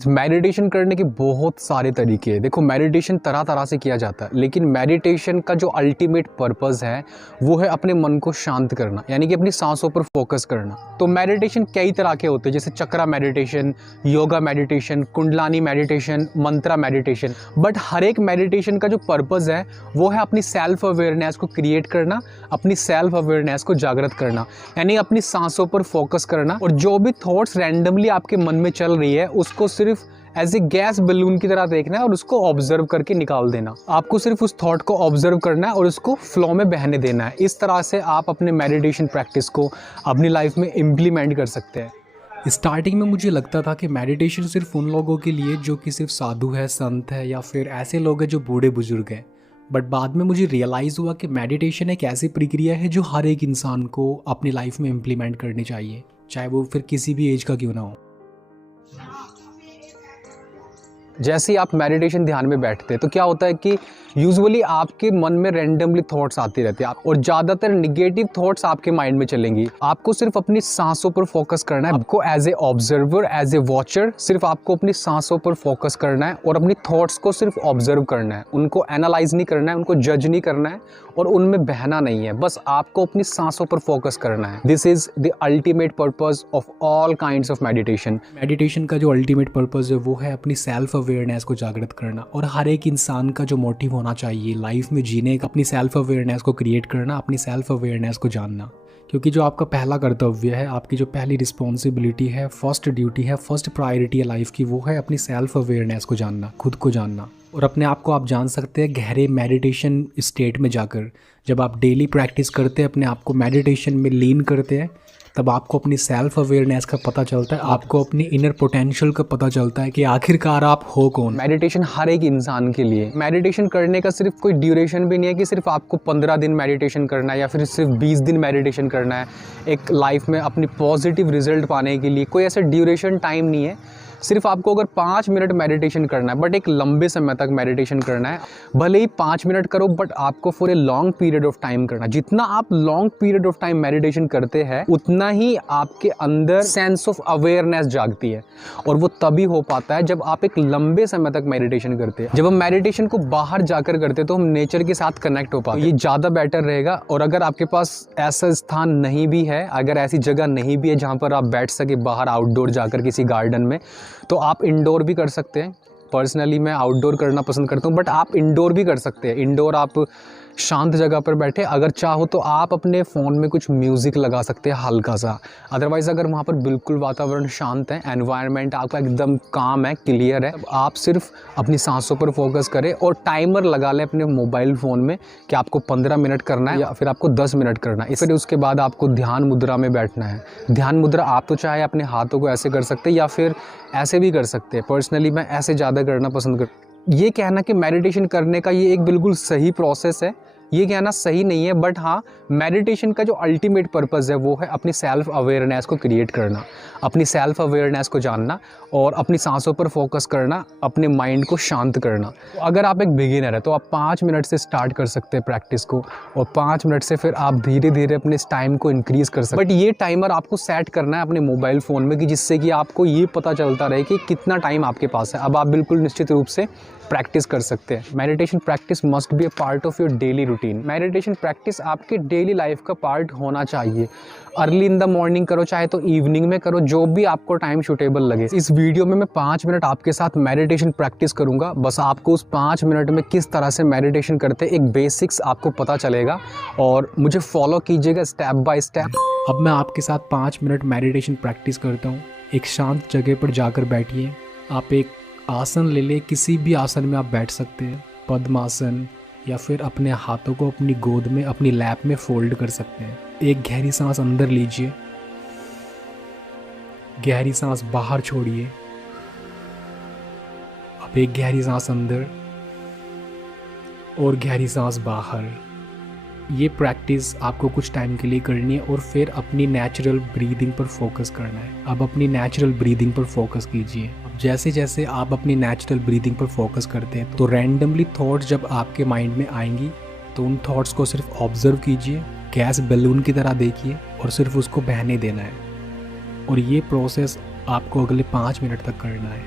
Meditation करने के बहुत सारे तरीके हैं। देखो, मेडिटेशन तरह तरह से किया जाता है, लेकिन मेडिटेशन का जो अल्टीमेट पर्पस है वो है अपने मन को शांत करना, यानी कि अपनी सांसों पर फोकस करना। तो मेडिटेशन कई तरह के होते हैं, जैसे chakra meditation, yoga meditation, kundalini meditation, mantra meditation. But हर एक मेडिटेशन का जो पर्पस है वो है अपनी सेल्फ अवेयरनेस को क्रिएट करना, अपनी सेल्फ अवेयरनेस को जागृत करना, यानी अपनी सांसों पर फोकस करना। और जो भी थॉट्स रैंडमली आपके मन में चल रही है उसको सिर्फ एज ए गैस बलून की तरह देखना है और उसको ऑब्जर्व करके निकाल देना। आपको सिर्फ उस थॉट को ऑब्जर्व करना है और उसको फ्लो में बहने देना है। इस तरह से आप अपने मेडिटेशन प्रैक्टिस को अपनी लाइफ में इम्प्लीमेंट कर सकते हैं। स्टार्टिंग में मुझे लगता था कि मेडिटेशन सिर्फ उन लोगों के लिए जो कि सिर्फ साधु है, संत है, या फिर ऐसे लोग हैं जो बूढ़े बुजुर्ग हैं। बट बाद में मुझे रियलाइज़ हुआ कि मेडिटेशन एक ऐसी प्रक्रिया है जो हर एक इंसान को अपनी लाइफ में इम्प्लीमेंट करनी चाहिए, चाहे वो फिर किसी भी एज का क्यों ना हो। जैसे ही आप मेडिटेशन ध्यान में बैठते हैं तो क्या होता है कि यूजुअली आपके मन में रैंडमली थॉट्स आती रहती है और ज़्यादातर निगेटिव थॉट्स आपके माइंड में चलेंगी। आपको सिर्फ अपनी सांसों पर फोकस करना है। आपको as a observer, as a watcher सिर्फ आपको अपनी सांसों पर फोकस करना है और अपनी थॉट्स को सिर्फ ऑब्जर्व करना है। उनको एनालाइज नहीं करना है, उनको जज नहीं करना है और उनमें बहना नहीं है। बस आपको अपनी सांसों पर फोकस करना है। This is the ultimate purpose of all kinds of meditation. Meditation का जो अल्टीमेट पर्पस है वो है अपनी सेल्फ अवेयरनेस को जागृत करना। और हर एक इंसान का जो मोटिव होना चाहिए लाइफ में जीने का, अपनी सेल्फ अवेयरनेस को क्रिएट करना, अपनी सेल्फ अवेयरनेस को जानना। क्योंकि जो आपका पहला कर्तव्य है, आपकी जो पहली रिस्पॉन्सिबिलिटी है, फर्स्ट ड्यूटी है, फर्स्ट प्रायोरिटी है लाइफ की, वो है अपनी सेल्फ अवेयरनेस को जानना, खुद को जानना। और अपने आप को आप जान सकते हैं गहरे मेडिटेशन स्टेट में जाकर। जब आप डेली प्रैक्टिस करते हैं, अपने आप को मेडिटेशन में लीन करते हैं, तब आपको अपनी सेल्फ अवेयरनेस का पता चलता है, आपको अपनी इनर पोटेंशियल का पता चलता है कि आखिरकार आप हो कौन। मेडिटेशन हर एक इंसान के लिए, मेडिटेशन करने का सिर्फ कोई ड्यूरेशन भी नहीं है कि सिर्फ आपको 15 दिन मेडिटेशन करना है या फिर सिर्फ 20 दिन मेडिटेशन करना है। एक लाइफ में अपनी पॉजिटिव रिजल्ट पाने के लिए कोई ऐसा ड्यूरेशन टाइम नहीं है। सिर्फ आपको अगर 5 मिनट मेडिटेशन करना है, बट एक लंबे समय तक मेडिटेशन करना है, भले ही 5 मिनट करो बट आपको for a long period of time करना। जितना आप long period of time meditation करते हैं उतना ही आपके अंदर सेंस ऑफ अवेयरनेस जागती है। और वो तभी हो पाता है जब आप एक लंबे समय तक मेडिटेशन करते हैं। जब हम मेडिटेशन को बाहर जाकर करते हैं तो हम नेचर के साथ कनेक्ट हो पाते हैं। ये ज़्यादा बेटर रहेगा। और अगर आपके पास ऐसा स्थान नहीं भी है, अगर ऐसी जगह नहीं भी है जहाँ पर आप बैठ सके बाहर आउटडोर जाकर किसी गार्डन में, तो आप इंडोर भी कर सकते हैं। पर्सनली मैं आउटडोर करना पसंद करता हूँ, बट आप इंडोर भी कर सकते हैं। इंडोर आप शांत जगह पर बैठे, अगर चाहो तो आप अपने फ़ोन में कुछ म्यूज़िक लगा सकते हैं हल्का सा। अदरवाइज़ अगर वहाँ पर बिल्कुल वातावरण शांत है, एनवायरनमेंट आपका एकदम काम है, क्लियर है, आप सिर्फ अपनी सांसों पर फोकस करें और टाइमर लगा लें अपने मोबाइल फ़ोन में कि आपको 15 मिनट करना है या फिर आपको 10 मिनट करना है। फिर उसके बाद आपको ध्यान मुद्रा में बैठना है। ध्यान मुद्रा आप तो चाहे अपने हाथों को ऐसे कर सकते हैं या फिर ऐसे भी कर सकते हैं। पर्सनली मैं ऐसे ज़्यादा करना पसंद करता। ये कहना कि मेडिटेशन करने का ये एक बिल्कुल सही प्रोसेस है, ये कहना सही नहीं है। बट हाँ, मेडिटेशन का जो अल्टीमेट पर्पस है वो है अपनी सेल्फ अवेयरनेस को क्रिएट करना, अपनी सेल्फ अवेयरनेस को जानना और अपनी सांसों पर फोकस करना, अपने माइंड को शांत करना। तो अगर आप एक बिगिनर है तो आप 5 मिनट से स्टार्ट कर सकते हैं प्रैक्टिस को, और 5 मिनट से फिर आप धीरे धीरे अपने इस टाइम को इंक्रीज़ कर सकते हैं। बट ये टाइमर आपको सेट करना है अपने मोबाइल फ़ोन में कि जिससे कि आपको ये पता चलता रहे कि कितना टाइम आपके पास है। अब आप बिल्कुल निश्चित रूप से प्रैक्टिस कर सकते हैं। Meditation practice must be a part of your daily routine. Meditation practice आपके डेली लाइफ का पार्ट होना चाहिए। अर्ली इन द मॉर्निंग करो, चाहे तो इवनिंग में करो, जो भी आपको टाइम सूटेबल लगे। इस वीडियो में मैं 5 मिनट आपके साथ मेडिटेशन प्रैक्टिस करूंगा। बस आपको उस 5 मिनट में किस तरह से मेडिटेशन करते हैं एक बेसिक्स आपको पता चलेगा, और मुझे फॉलो कीजिएगा स्टेप बाय स्टेप। अब मैं आपके साथ 5 मिनट मेडिटेशन प्रैक्टिस करता हूँ। एक शांत जगह पर जाकर बैठिए। आप एक आसन ले लें, किसी भी आसन में आप बैठ सकते हैं, पद्मासन, या फिर अपने हाथों को अपनी गोद में, अपनी लैप में फोल्ड कर सकते हैं। एक गहरी सांस अंदर लीजिए, गहरी सांस बाहर छोड़िए। अब एक गहरी सांस अंदर और गहरी सांस बाहर। ये प्रैक्टिस आपको कुछ टाइम के लिए करनी है और फिर अपनी नेचुरल ब्रीदिंग पर फोकस करना है। अब अपनी नेचुरल ब्रीदिंग पर फोकस कीजिए। अब जैसे जैसे आप अपनी नेचुरल ब्रीदिंग पर फोकस करते हैं तो रैंडमली थॉट्स जब आपके माइंड में आएंगी तो उन थॉट्स को सिर्फ ऑब्जर्व कीजिए, गैस बैलून की तरह देखिए और सिर्फ उसको बहने देना है। और ये प्रोसेस आपको अगले 5 मिनट तक करना है।